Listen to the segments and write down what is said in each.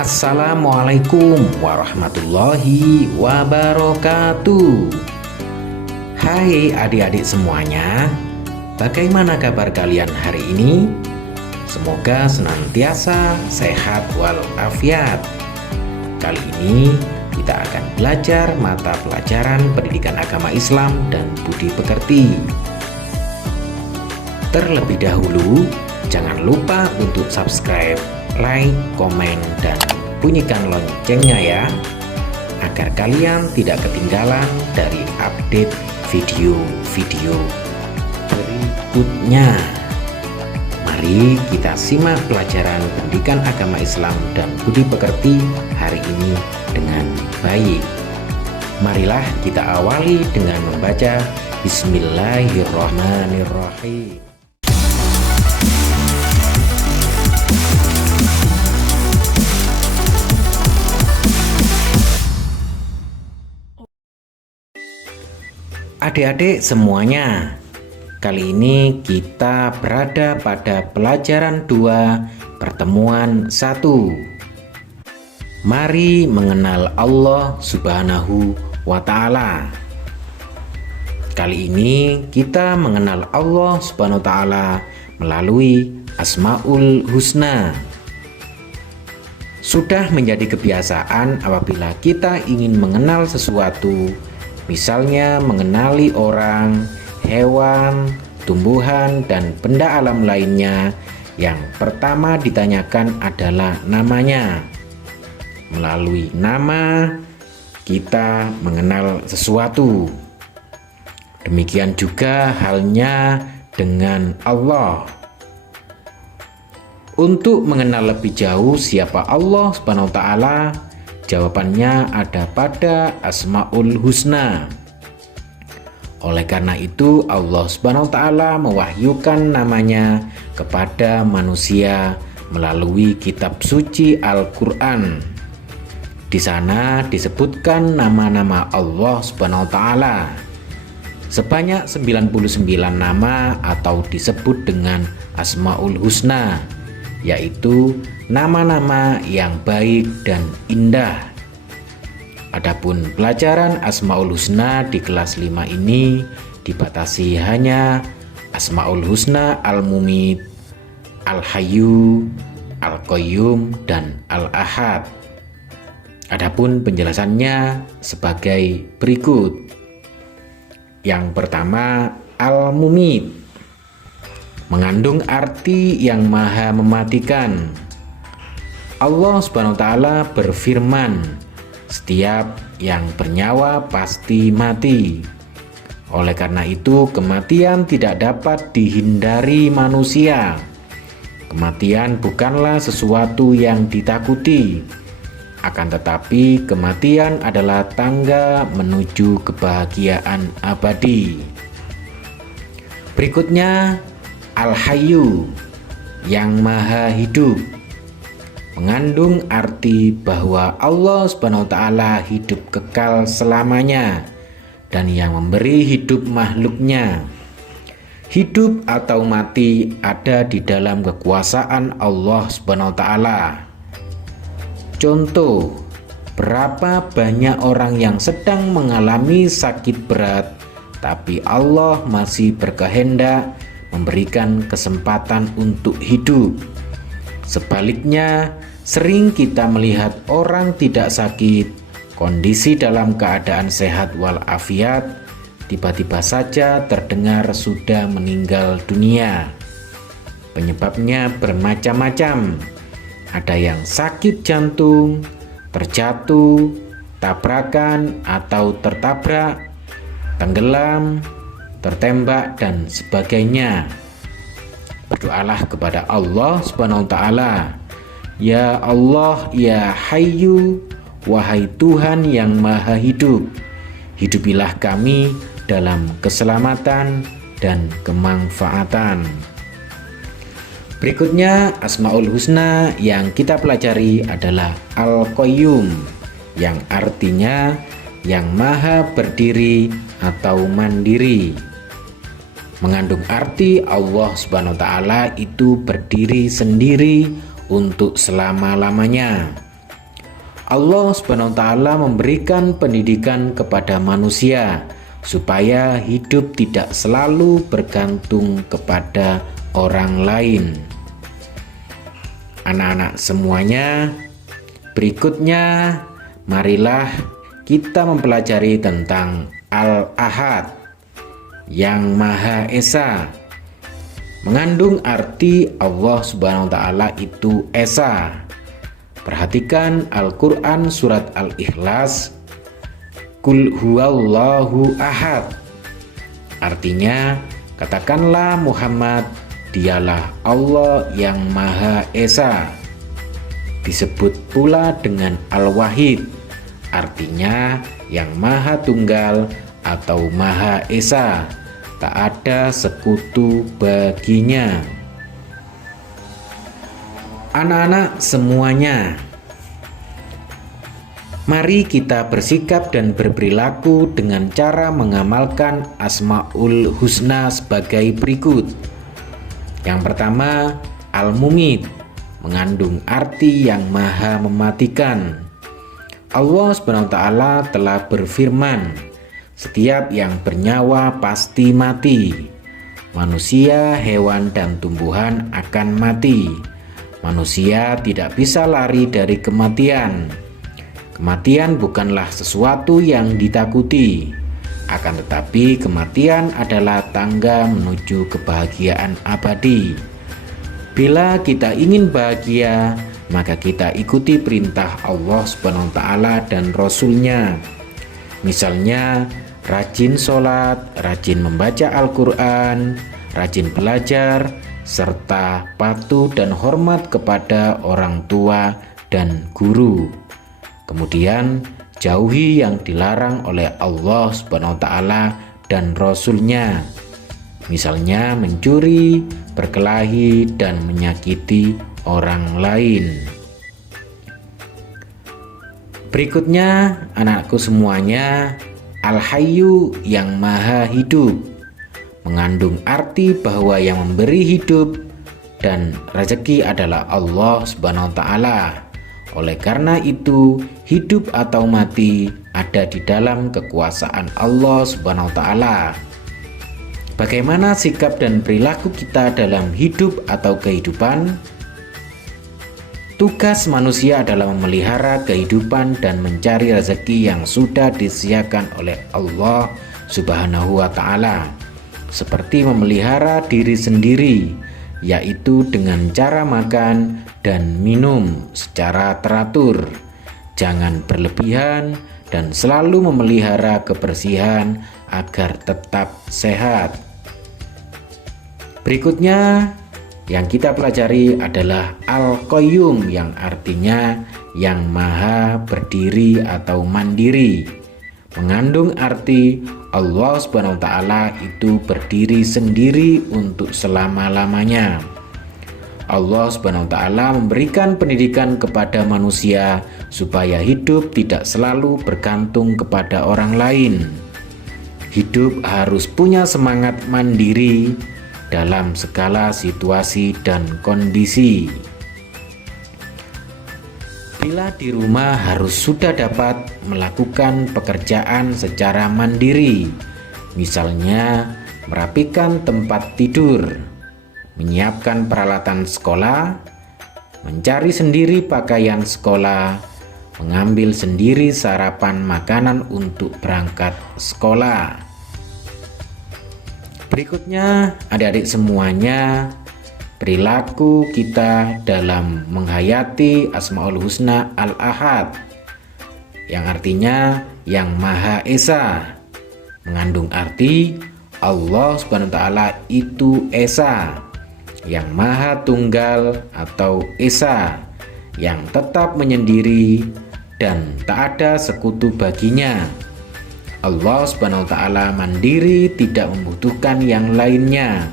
Assalamualaikum warahmatullahi wabarakatuh. Hai adik-adik semuanya, bagaimana kabar kalian hari ini? Semoga senantiasa sehat walafiat. Kali ini kita akan belajar mata pelajaran pendidikan agama Islam dan budi pekerti. Terlebih dahulu, jangan lupa untuk subscribe, like, komen, dan bunyikan loncengnya ya, agar kalian tidak ketinggalan dari update video-video berikutnya. Mari kita simak pelajaran pendidikan agama Islam dan budi pekerti hari ini dengan baik. Marilah kita awali dengan membaca Bismillahirrahmanirrahim. Adik-adik semuanya, kali ini kita berada pada pelajaran 2 pertemuan 1. Mari mengenal Allah Subhanahu wa Ta'ala. Kali ini kita mengenal Allah Subhanahu wa Ta'ala melalui Asmaul Husna. Sudah menjadi kebiasaan apabila kita ingin mengenal sesuatu, misalnya mengenali orang, hewan, tumbuhan, dan benda alam lainnya, yang pertama ditanyakan adalah namanya. Melalui nama, kita mengenal sesuatu. Demikian juga halnya dengan Allah. Untuk mengenal lebih jauh siapa Allah Subhanahu wa Ta'ala, jawabannya ada pada Asmaul Husna. Oleh karena itu Allah Subhanahu wa Ta'ala mewahyukan namanya kepada manusia melalui kitab suci Al-Quran. Di sana disebutkan nama-nama Allah Subhanahu wa Ta'ala sebanyak 99 nama atau disebut dengan Asmaul Husna, yaitu nama-nama yang baik dan indah. Adapun pelajaran Asmaul Husna di kelas 5 ini dibatasi hanya Asmaul Husna Al-Mumit, Al-Hayyu, Al-Qayyum, dan Al-Ahad. Adapun penjelasannya sebagai berikut. Yang pertama, Al-Mumit mengandung arti yang maha mematikan. Allah Subhanahu wa Ta'ala berfirman, setiap yang bernyawa pasti mati. Oleh karena itu kematian tidak dapat dihindari manusia. Kematian bukanlah sesuatu yang ditakuti. Akan tetapi kematian adalah tangga menuju kebahagiaan abadi. Berikutnya Al-Hayyu, yang maha hidup, mengandung arti bahwa Allah Subhanahu wa Ta'ala hidup kekal selamanya dan yang memberi hidup makhluknya. Hidup atau mati ada di dalam kekuasaan Allah Subhanahu wa Ta'ala. Contoh, berapa banyak orang yang sedang mengalami sakit berat, tapi Allah masih berkehendak memberikan kesempatan untuk hidup. Sebaliknya, sering kita melihat orang tidak sakit, kondisi dalam keadaan sehat walafiat, tiba-tiba saja terdengar sudah meninggal dunia. Penyebabnya bermacam-macam. Ada yang sakit jantung, terjatuh, tabrakan atau tertabrak, tenggelam, tertembak, dan sebagainya. Berdoalah kepada Allah Subhanahu wa Ta'ala. Ya Allah, ya Hayyu, wahai Tuhan yang maha hidup, hidupilah kami dalam keselamatan dan kemanfaatan. Berikutnya Asmaul Husna yang kita pelajari adalah Al-Qayyum, yang artinya yang maha berdiri atau mandiri. Mengandung arti Allah Subhanahu wa Ta'ala itu berdiri sendiri untuk selama-lamanya. Allah Subhanahu wa taala memberikan pendidikan kepada manusia supaya hidup tidak selalu bergantung kepada orang lain. Anak-anak semuanya, berikutnya marilah kita mempelajari tentang Al-Ahad, yang Maha Esa. Mengandung arti Allah Subhanahu wa taala itu Esa. Perhatikan Al-Quran surat Al-Ikhlas, Qul huwallahu ahad. Artinya, katakanlah Muhammad, dialah Allah yang Maha Esa. Disebut pula dengan Al-Wahid, artinya yang Maha Tunggal atau Maha Esa, tak ada sekutu baginya. Anak-anak semuanya, mari kita bersikap dan berperilaku dengan cara mengamalkan Asmaul Husna sebagai berikut. Yang pertama, Al-Mumit, mengandung arti yang maha mematikan. Allah Subhanahu wa taala telah berfirman, setiap yang bernyawa pasti mati. Manusia, hewan, dan tumbuhan akan mati. Manusia tidak bisa lari dari kematian. Kematian bukanlah sesuatu yang ditakuti. Akan tetapi kematian adalah tangga menuju kebahagiaan abadi. Bila kita ingin bahagia, maka kita ikuti perintah Allah Subhanahu wa taala dan Rasul-Nya. Misalnya, rajin sholat, rajin membaca Al-Quran, rajin belajar, serta patuh dan hormat kepada orang tua dan guru. Kemudian jauhi yang dilarang oleh Allah Subhanahu wa taala dan Rasul-Nya. Misalnya mencuri, berkelahi, dan menyakiti orang lain. Berikutnya, anakku semuanya, Al-Hayyu, yang Maha Hidup, mengandung arti bahwa yang memberi hidup dan rezeki adalah Allah Subhanahu wa taala. Oleh karena itu, hidup atau mati ada di dalam kekuasaan Allah Subhanahu wa taala. Bagaimana sikap dan perilaku kita dalam hidup atau kehidupan? Tugas manusia adalah memelihara kehidupan dan mencari rezeki yang sudah disediakan oleh Allah Subhanahu wa taala. Seperti memelihara diri sendiri, yaitu dengan cara makan dan minum secara teratur, jangan berlebihan, dan selalu memelihara kebersihan agar tetap sehat. Berikutnya yang kita pelajari adalah Al-Qayyum, yang artinya yang maha berdiri atau mandiri. Mengandung arti Allah Subhanahu wa taala itu berdiri sendiri untuk selama-lamanya. Allah Subhanahu wa taala memberikan pendidikan kepada manusia supaya hidup tidak selalu bergantung kepada orang lain. Hidup harus punya semangat mandiri dalam segala situasi dan kondisi. Bila di rumah harus sudah dapat melakukan pekerjaan secara mandiri, misalnya merapikan tempat tidur, menyiapkan peralatan sekolah, mencari sendiri pakaian sekolah, mengambil sendiri sarapan makanan untuk berangkat sekolah. Berikutnya, adik-adik semuanya, perilaku kita dalam menghayati Asmaul Husna Al-Ahad, yang artinya yang Maha Esa, mengandung arti Allah Subhanahu wa taala itu Esa, yang Maha Tunggal atau Esa, yang tetap menyendiri dan tak ada sekutu baginya. Allah Subhanahu wa taala mandiri, tidak membutuhkan yang lainnya.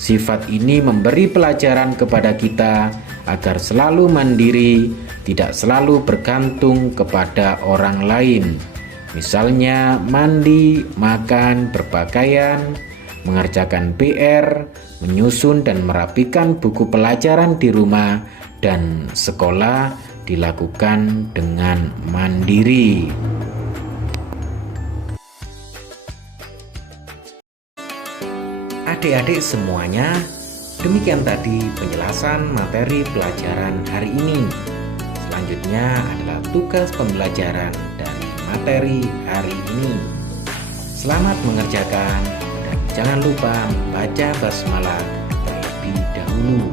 Sifat ini memberi pelajaran kepada kita agar selalu mandiri, tidak selalu bergantung kepada orang lain. Misalnya mandi, makan, berpakaian, mengerjakan PR, menyusun dan merapikan buku pelajaran di rumah dan sekolah dilakukan dengan mandiri. Adik-adik semuanya, demikian tadi penjelasan materi pelajaran hari ini. Selanjutnya adalah tugas pembelajaran dari materi hari ini. Selamat mengerjakan dan jangan lupa membaca basmalah terlebih dahulu.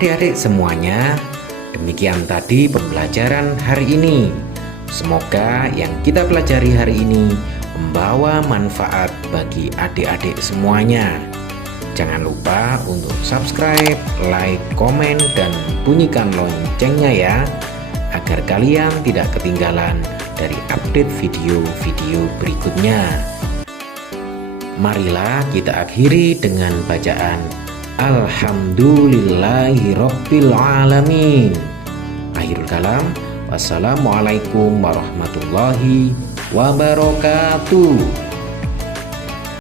Adik-adik semuanya, demikian tadi pembelajaran hari ini. Semoga yang kita pelajari hari ini membawa manfaat bagi adik-adik semuanya. Jangan lupa untuk subscribe, like, komen, dan bunyikan loncengnya ya, agar kalian tidak ketinggalan dari update video-video berikutnya. Marilah kita akhiri dengan bacaan Alhamdulillahirabbil alamin. Akhirul kalam, wassalamualaikum warahmatullahi wabarakatuh.